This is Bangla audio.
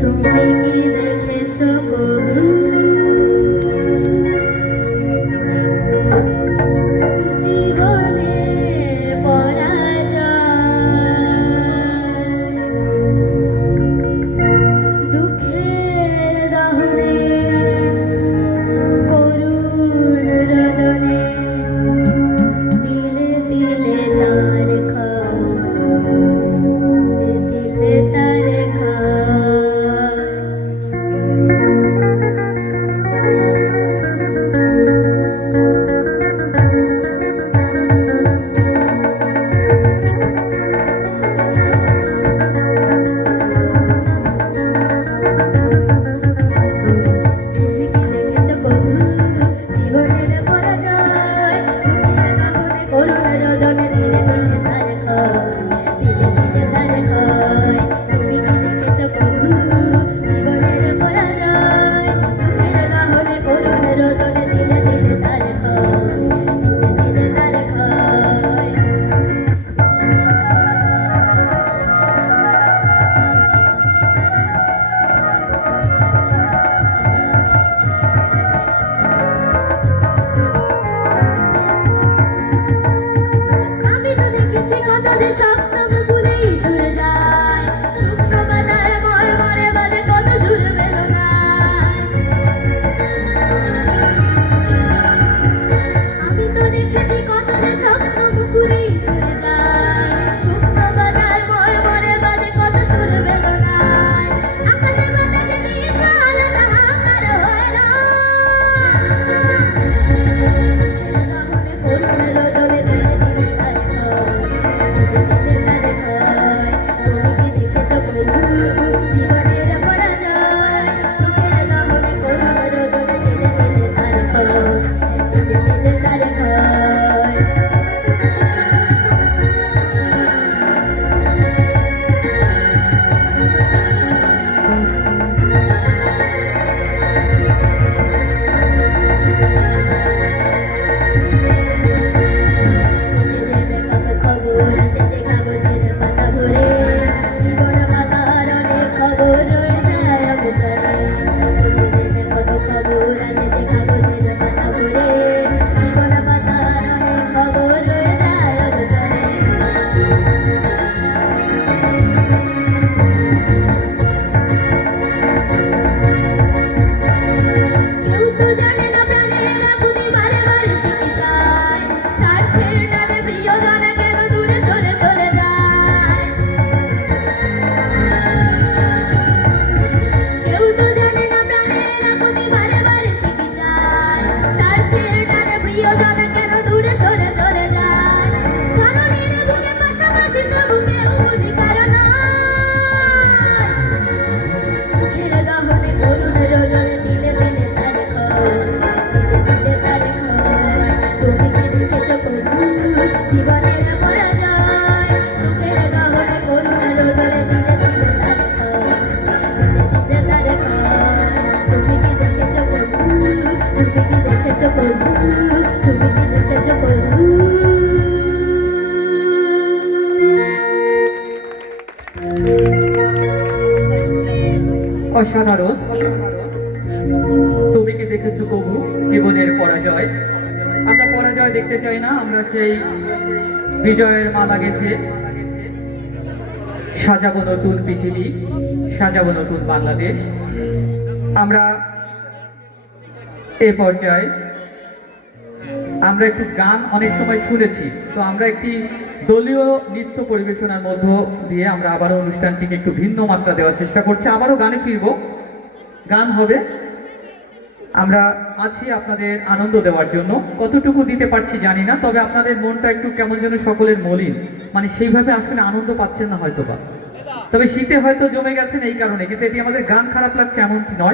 তুমি কি দেখেছো কবু জীবনে পরাজয়, দুঃখের দহনে করুণ রদনে তিলে তিলে তার খায়, তিলে তার খায়। তুমি কি দেখেছো কবু জীবনের পরাজয়, দুঃখের দহনে করুণ রদনে তিলে তিলে তার খায়, তিলে তিলে তার খায়। তুমি কি দেখেছো কবু জীবনের পরাজয়, দুঃখের দহনে করুণ রদনে তিলে তিলে তার খায়, তিলে তিলে তার খায়। আমি তো দেখেছি কতদের স্বপ্ন মুকুলেই ঝরে যায়, শুকনো পাতার মরমরে বাজে কত সুর বেদনায়। আমি তো দেখেছি কতদের স্বপ্ন মুকুলেই ঝরে যায়, শুকনো পাতার মরমরে বাজে কত সুর বেদনায়। আকাশে বাতাসে কৃষ্ণ আলো হাহাকার হয় না, দহনে করুণ রদনে তিলে তিলে তার খায়, তিলে তিলে তার খায়। তুমি কি দেখেছো কবু জীবনের পরাজয়, দুঃখের দহনে করুণ রদনে তিলে তিলে তার খায়, তিলে তিলে তার খায়। প্রতিদিনের কত খবর এসেছে কাগজের পাতা ভরে, জীবন পাতার অনেক খবর রয়ে যায় অগোচরে। প্রতিদিনের কত খবর এসেছে কাগজের পাতা ভরে, জীবন পাতার অনেক খবর রয়ে যায় অগোচরে। কেউ তো জানে না প্রাণের আকুতি বারে বারে শিখে যায়, স্বার্থের টানে প্রিয়জনে কেন দূরে সরে চলে যায়। কেউ তো জানে না প্রাণের আকুতি বারে বারে শিখে যায়, স্বার্থের টানে প্রিয়জনে কেন দূরে সরে চলে যায়। ধরনীর বুকে পাশাপাশি তবু কেউ বুঝি কারণ নয়, দুঃখের দহনে করুণ রদনে তিলে তিলে তার খায়, তিলে তিলে তার খায়। তুমি কি দেখেছো কবু জীবনের পরাজয়, দুঃখের দহনে করুণ রদনে তিলে তিলে তার খায়, তিলে তিলে তার খায়। তুমি কি দেখেছো কবু, তুমি কি দেখেছো কবু, তুমি কি দেখেছো কবু। অসাধারণ। তুমি কি দেখেছো কবু জীবনের পরাজয়? আমরা পরাজয় দেখতে চাই না, আমরা সেই বিজয়ের মালা গেঁথে সাজাবো নতুন পৃথিবী, সাজাবো নতুন বাংলাদেশ। আমরা এ পর্যায়ে আমরা একটু গান অনেক সময় শুনেছি, তো আমরা একটি দলীয় নৃত্য পরিবেশনার মধ্য দিয়ে আমরা আবারও অনুষ্ঠানটিকে একটু ভিন্ন মাত্রা দেওয়ার চেষ্টা করছি। আবারও গানে ফিরব, গান হবে। আমরা আছি আপনাদের আনন্দ দেওয়ার জন্য, কতটুকু দিতে পারছি জানি না, তবে আপনাদের মনটা একটু কেমন যেন সকলের মলিন, মানে সেইভাবে আসলে আনন্দ পাচ্ছেন না হয়তোবা, তবে শীতে হয়তো জমে গেছেন এই কারণে, কিন্তু এটি আমাদের গান খারাপ লাগছে এমনটি নয়।